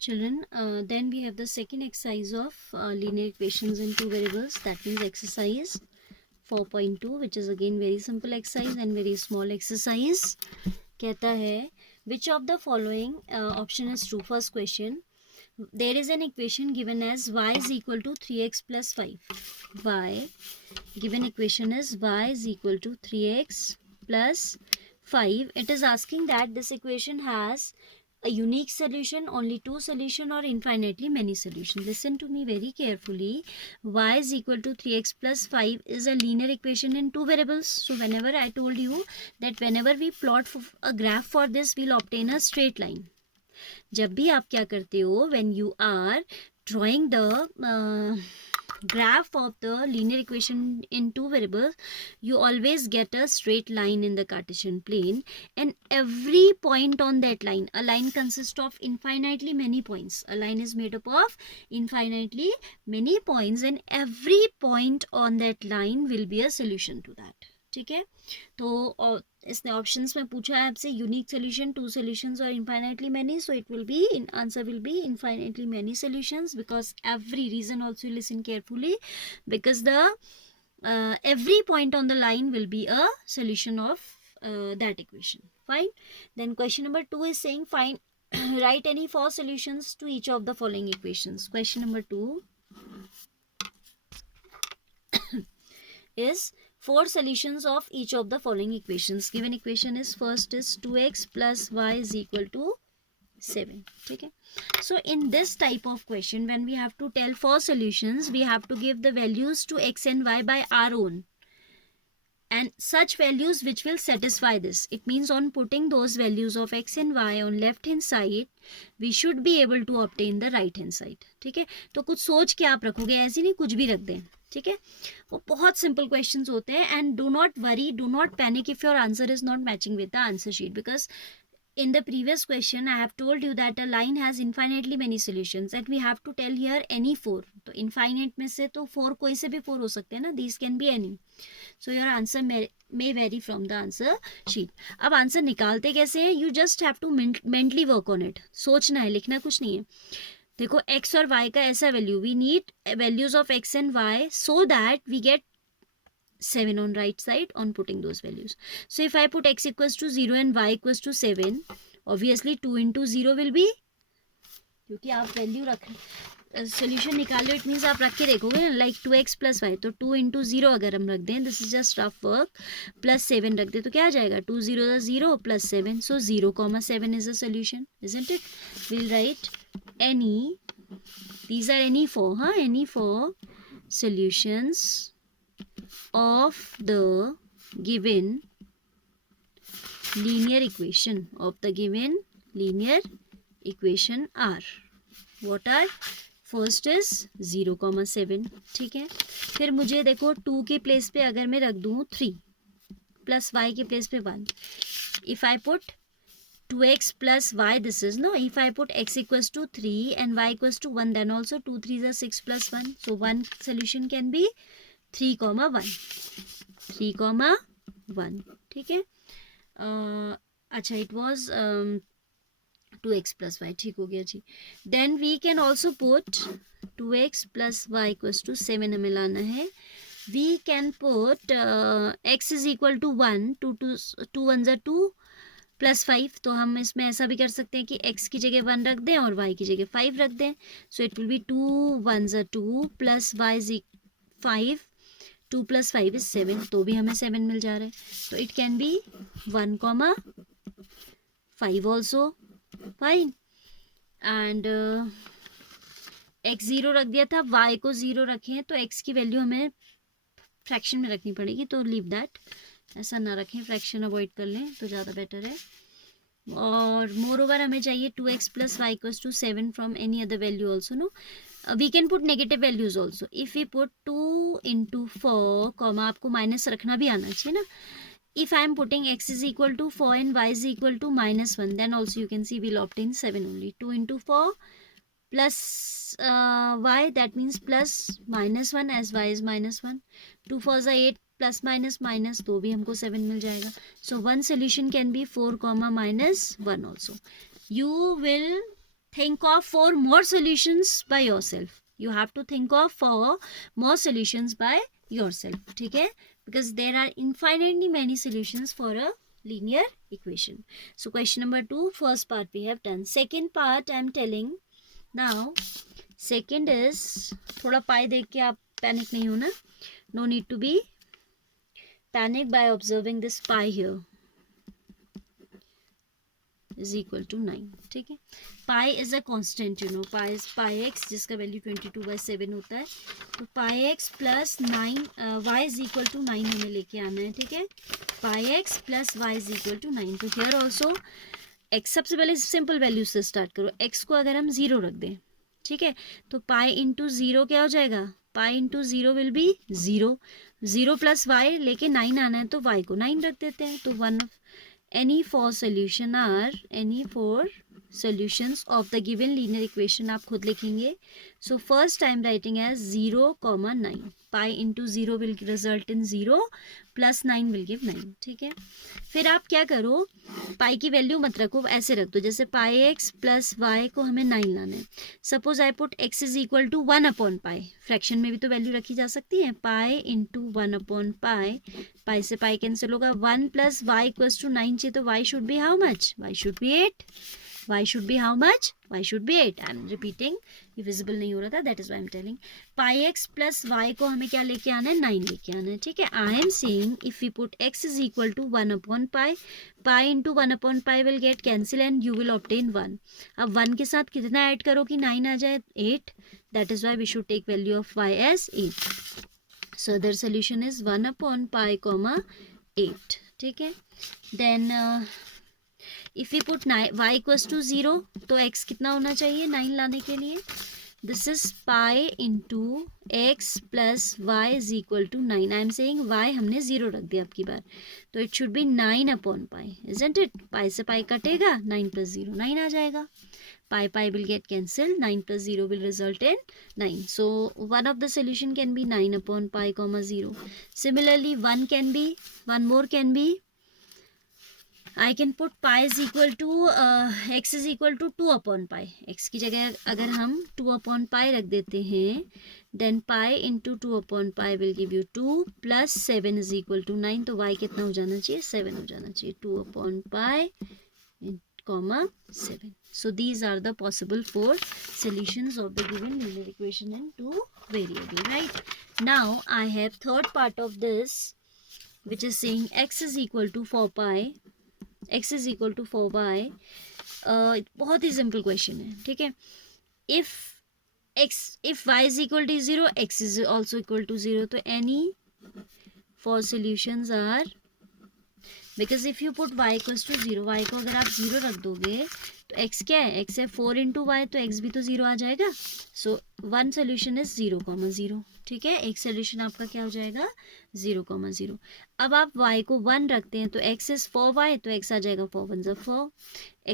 Children, then we have the second exercise of linear equations in two variables. That means exercise 4.2, which is again very simple exercise and very small exercise. कहता है which of the following option is true? First question, there is an equation given as y is equal to 3x plus 5. Y, given equation is y is equal to 3x plus 5. It is asking that this equation has a unique solution, only two solution, or infinitely many solutions. Listen to me very carefully. Y is equal to 3x plus 5 is a linear equation in two variables. So whenever I told you that whenever we plot a graph for this, we'll obtain a straight line. जब भी आप क्या करते हो, when you are drawing the graph of the linear equation in two variables, you always get a straight line in the Cartesian plane, and every point on that line, a line consists of infinitely many points. A line is made up of infinitely many points, and every point on that line will be a solution to that. ठीक है, तो इसने options में पूछा है आपसे unique solution, two solutions और infinitely many. So it will be in answer will be infinitely many solutions, because every region also listen carefully, because the every point on the line will be a solution of that equation. Fine. Then question number 2 is saying find write any four solutions to each of the following equations. Question number 2 is four solutions of each of the following equations. Given equation is first is 2x plus y is equal to 7. Okay. So in this type of question, when we have to tell four solutions, we have to give the values to x and y by our own, and such values which will satisfy this. It means on putting those values of x and y on left hand side, we should be able to obtain the right hand side. ठीक है, तो कुछ सोच के आप रखोगे, ऐसे नहीं कुछ भी रख दें. ठीक है, वो बहुत सिंपल क्वेश्चंस होते हैं. And do not worry, do not panic if your answer is not matching with the answer sheet, because in the previous question I have told you that a line has infinitely many solutions and we have to tell here any four. तो infinite में से तो four कोई से भी four हो सकते हैं ना, these can be any. So your answer may vary from the answer sheet. अब आंसर निकालते कैसे हैं? You just have to mentally work on it. सोचना है, लिखना कुछ नहीं है. देखो x और y का ऐसा value, we need values of x and y so that we get 7 on right side on putting those values. So if I put x equals to 0 and y equals to 7, obviously 2 into 0 will be, क्योंकि आप value रख solution निकाल लो, it means आप रख के देखोगे ना, like 2x plus Y, तो 2 into 0 अगर हम रख दें, this is just rough work, plus 7 रख दें तो क्या आ जाएगा, 2 0 0 plus 7, so 0,7 is a solution, isn't it. Will write any, these are any four, any four solutions of the given linear equation, of the given linear equation are, what are, first is 0,7. ठीक है, फिर मुझे देखो 2 के place पे अगर मैं रख दूँ 3 प्लस वाई के प्लेस पे 1, if I put 2x plus y, this is no, if I put x equals to 3 and y equals to 1, then also 2 3s are 6 plus 1, so one solution can be 3,1. 3,1. ठीक है, अच्छा, it was 2x plus y, ठीक हो गया जी. Then we can also put 2x plus y equals to 7 हमें लाना है. We can put x is equal to 1, 2 1s are 2 plus 5, तो हम इसमें ऐसा भी कर सकते हैं कि x की जगह 1 रख दें और y की जगह 5 रख दें. सो it will B 2 1s are 2 plus y is 5, 2 plus 5 is 7, तो भी हमें 7 मिल जा रहा है. तो it can be 1,5 also. Fine. And x 0 रख दिया था, y को 0 रखें, तो x की वैल्यू हमें फ्रैक्शन में रखनी पड़ेगी, तो लीव दैट, ऐसा ना रखें, फ्रैक्शन अवॉइड कर लें तो ज़्यादा बेटर है. और मोर ओवर हमें चाहिए 2x plus y equals to 7 from any other value also. No, we can put negative values also. If we put 2 into 4 comma, आपको माइनस रखना भी आना चाहिए ना. If I am putting x is equal to 4 and y is equal to -1, then also you can see we'll obtain 7 only. 2 into 4 plus y, that means plus -1 as y is -1. 2 4s are 8 plus minus minus, तो भी हमको 7 मिल जाएगा. So one solution can be 4, -1 also. You will think of for more solutions by yourself. You have to think of for more solutions by yourself. ठीक है, because there are infinitely many solutions for a linear equation. So question number 2, first part we have done. Second part I am telling now. Second is, थोड़ा पाई देख के आप panic नहीं होना. No need to be panic by observing this pi here is equal to 9. ठीक है, pi is a constant, you know, pi is pi x जिसका value 22/7 होता है. तो pi x plus 9 y is equal to 9 हमें लेके आना है. ठीक है, pi x plus y is equal to 9. तो here also x, सबसे पहले सिंपल वैल्यू से स्टार्ट करो. x को अगर हम 0 रख दें, ठीक है, तो pi इंटू 0 क्या हो जाएगा? pi into 0 will be 0. 0 plus y लेके 9 आना है, तो y को 9 रख देते हैं. तो one any four solutions of the given linear equation आप खुद लिखेंगे. So first I am writing as 0,9. pi into 0 will result in 0 plus 9 will give 9. ठीक है, फिर आप क्या करो, पाई की वैल्यू मत रखो, ऐसे रख दो जैसे पाई एक्स प्लस वाई को हमें 9 लाना है. Suppose I put x is equal to 1/पाई. फ्रैक्शन में भी तो वैल्यू रखी जा सकती है. पाई इंटू 1/पाई, पाई से पाई कैंसिल होगा. 1 प्लस वाई इक्वल्स टू 9 चाहिए, तो why should be how much? Why should be 8. y should be how much? y should be 8. I am repeating, ये visible नहीं हो रहा था, that is why I am telling. pi x plus y को हमें क्या लेके आना है? 9 लेके आना है. ठीक है, I am saying if we put x is equal to 1/pi, pi into 1/pi will get cancel and you will obtain 1. अब 1 के साथ कितना ऐड करो कि 9 आ जाए? 8. That is why we should take value of y as 8. So other solution is 1/pi, 8. ठीक है, then if we put y equals to 0, तो x कितना होना चाहिए 9 लाने के लिए? This is pi into x plus y is equal to 9. I am saying y हमने 0 रख दिया अब की बार, तो it should be 9/pi, isn't it? pi से pi कटेगा, 9 plus 0 9 आ जाएगा. pi will get cancelled, 9 plus 0 will result in 9. So one of the solution can be 9/pi, 0. Similarly one more can be, I can put pi is equal to x is equal to 2/pi. x की जगह अगर हम 2/pi रख देते हैं, then pi into 2/pi will give you 2 plus 7 is equal to 9. तो y कितना हो जाना चाहिए? 7 हो जाना चाहिए. 2/pi, 7. So these are the possible 4 solutions of the given linear equation in 2 variable, right? Now I have third part of this, which is saying x is equal to 4pi. x is equal to 4y. बहुत ही simple question है. ठीक है, if y is equal to 0, x is also equal to 0, तो any 4 solutions are, because if you put y equals to 0, y को अगर आप 0 रख दोगे तो x क्या है? x है 4 into y, तो x भी तो 0 आ जाएगा. So one solution is 0,0. ठीक है, एक सोल्यूशन आपका क्या हो जाएगा? 0,0. अब आप y को 1 रखते हैं, तो x is 4y, तो x आ जाएगा 4 1 ज़ा 4.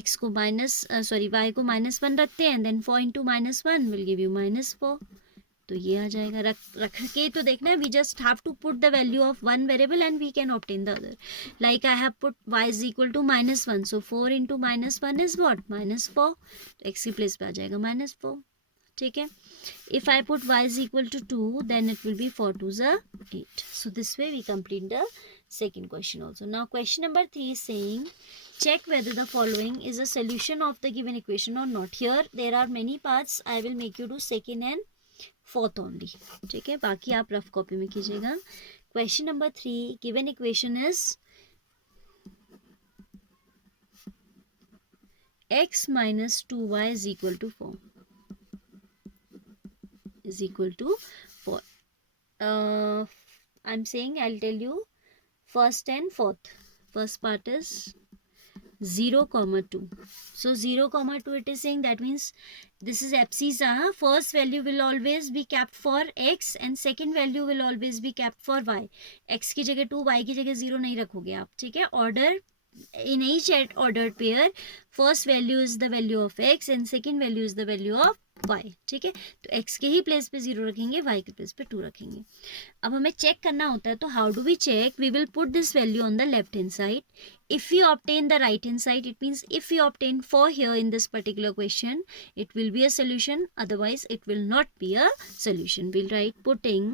x को y को -1 रखते हैं, then 4 into -1 will give you -4. तो ये आ जाएगा. रख के तो देखना है, we just have to put the value of one variable and we can obtain the other. Like I have put y is equal to -1, so 4 into -1 is what? -4. तो x की प्लेस पे आ जाएगा -4. ठीक है, if I put y is equal to 2, then it will be 4 2s are 8. So this way we complete the second question also. Now question number 3 is saying check whether the following is a solution of the given equation or not. Here there are many parts. I will make you do second and fourth only. ठीक है, बाकी आप rough copy में कीजिएगा. Question number 3, given equation is x minus 2y is equal to 4. Is equal to 4. I'm saying, I'll tell you first and fourth. First part is 0,2. So 0,2 it is saying, that means this is abscissa. First value will always be kept for x and second value will always be kept for y. x की जगह 2, y की जगह 0 नहीं रखोगे आप. ठीक है, order in each ordered pair, first value is the value of x and second value is the value of y, ठीक है। तो x के ही प्लेस पे 0 रखेंगे, y के प्लेस पे 2 रखेंगे। अब हमें चेक करना होता है, तो how do we check? We will put this value on the left hand side. If we obtain the right hand side, it means if we obtain 4 here in this particular question, it will be a solution, otherwise it will not be a solution. We'll write putting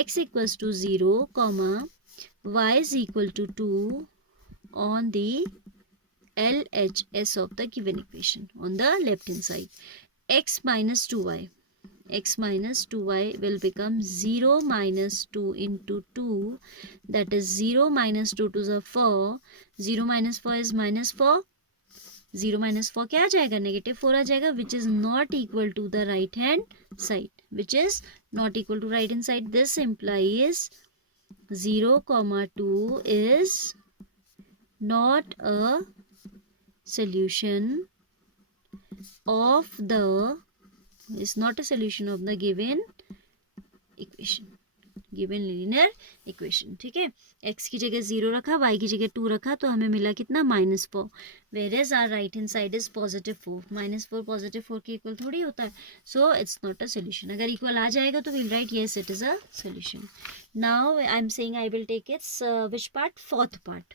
x equals to 0 comma y is equal to 2 on the LHS of the given equation on the left hand side. X minus 2y, x minus 2y will become 0 minus 2 into 2, that is 0 minus 2 to the 4, 0 minus 4 is minus 4, 0 minus 4 क्या आ जाएगा? Negative 4 आ जाएगा, which is not equal to the right hand side, which is not equal to right hand side. This implies 0 comma 2 is not a solution of the given equation, given linear equation, ठीक है। x की जगह 0 रखा, y की जगह 2 रखा, तो हमें मिला कितना? -4, whereas our right hand side is +4. -4 +4 के इक्वल थोड़ी होता है, so it's not a solution. अगर इक्वल आ जाएगा तो we'll write yes, it is a solution. Now I'm saying I will take its which part? Fourth part.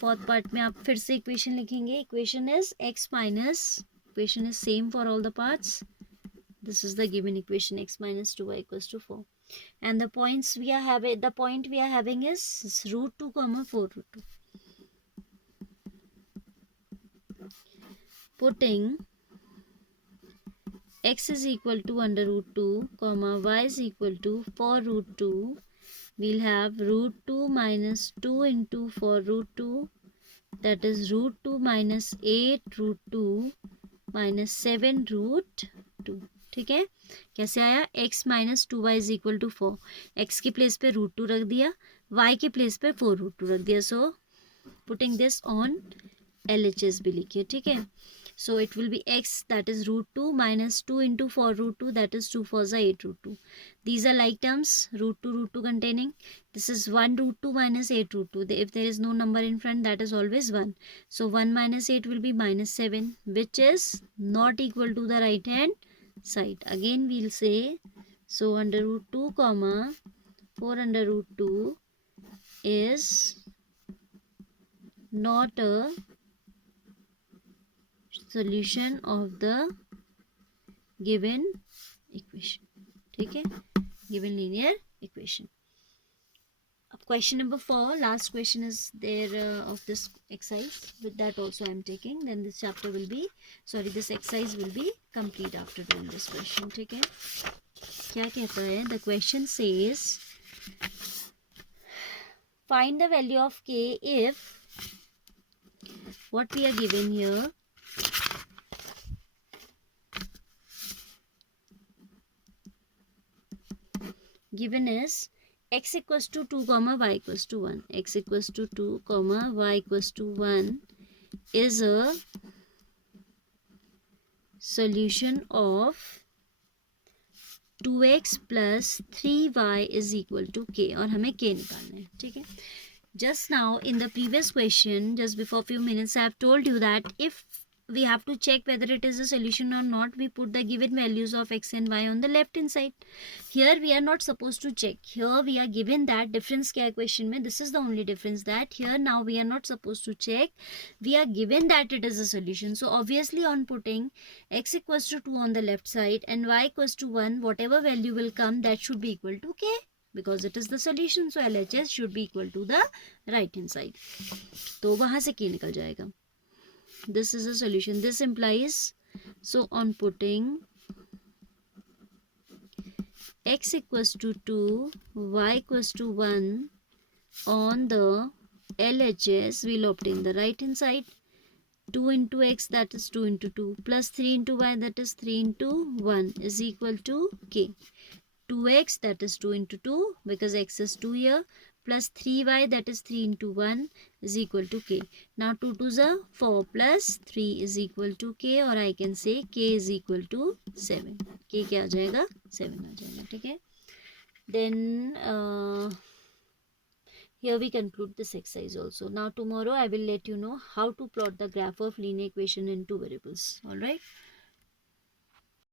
Fourth part में आप फिर से इक्वेशन लिखेंगे. Equation is x minus, equation is same for all the parts. This is the given equation, x minus 2y equals to 4. And the points we are having, the point we are having is root 2 comma 4 root 2. Putting x is equal to under root 2 comma y is equal to 4 root 2. We'll have root 2 minus 2 into 4 root 2. That is root 2 minus 8 root 2 minus 7 root 2. ठीक है, कैसे आया? x minus 2y is equal to 4. x के place पे root 2 रख दिया, y के place पे 4 रूट 2 रख दिया. So putting this on LHS भी लिखिए, ठीक है. So it will be x, that is root 2 minus 2 into 4 root 2, that is 2 4 is 8 root 2. These are like terms, root 2 containing. This is 1 root 2 minus 8 root 2. If there is no number in front, that is always 1. So 1 minus 8 will be minus 7, which is not equal to the right hand side. Again we'll say, so under root 2 comma 4 under root 2 is not a solution of the given equation, ठीक है, given linear equation. अब question number 4, last question is there of this exercise. With that also I am taking, then this chapter will be, sorry, this exercise will be complete after doing this question, ठीक है. क्या कहता है? The question says find the value of k if what we are given here, given is x equals to 2 comma y equals to 1. X equals to 2 comma y equals to 1 is a solution of 2x plus 3y is equal to k. और हमें k निकालना है, ठीक है. Just now in the previous question, just before few minutes, I have told you that if we have to check whether it is a solution or not, we put the given values of x and y on the left hand side. Here we are not supposed to check. Here we are given that difference क्या है question में. This is the only difference, that here now we are not supposed to check. We are given that it is a solution. So obviously on putting x equals to 2 on the left side and y equals to 1, whatever value will come, that should be equal to k, because it is the solution. So LHS should be equal to the right hand side. तो वहाँ से k निकल जाएगा. This is a solution. This implies, so on putting x equals to 2, y equals to 1 on the LHS, we'll obtain the right hand side. 2 into x, that is 2 into 2, plus 3 into y, that is 3 into 1 is equal to k. 2x, that is 2 into 2, because x is 2 here, plus 3y, that is 3 into 1 is equal to k. Now 2 to the 4 plus 3 is equal to k, or I can say k is equal to 7. k क्या आ जाएगा? 7 आ जाएगा, ठीक है. Then here we conclude this exercise also. Now tomorrow I will let you know how to plot the graph of linear equation in two variables. All right.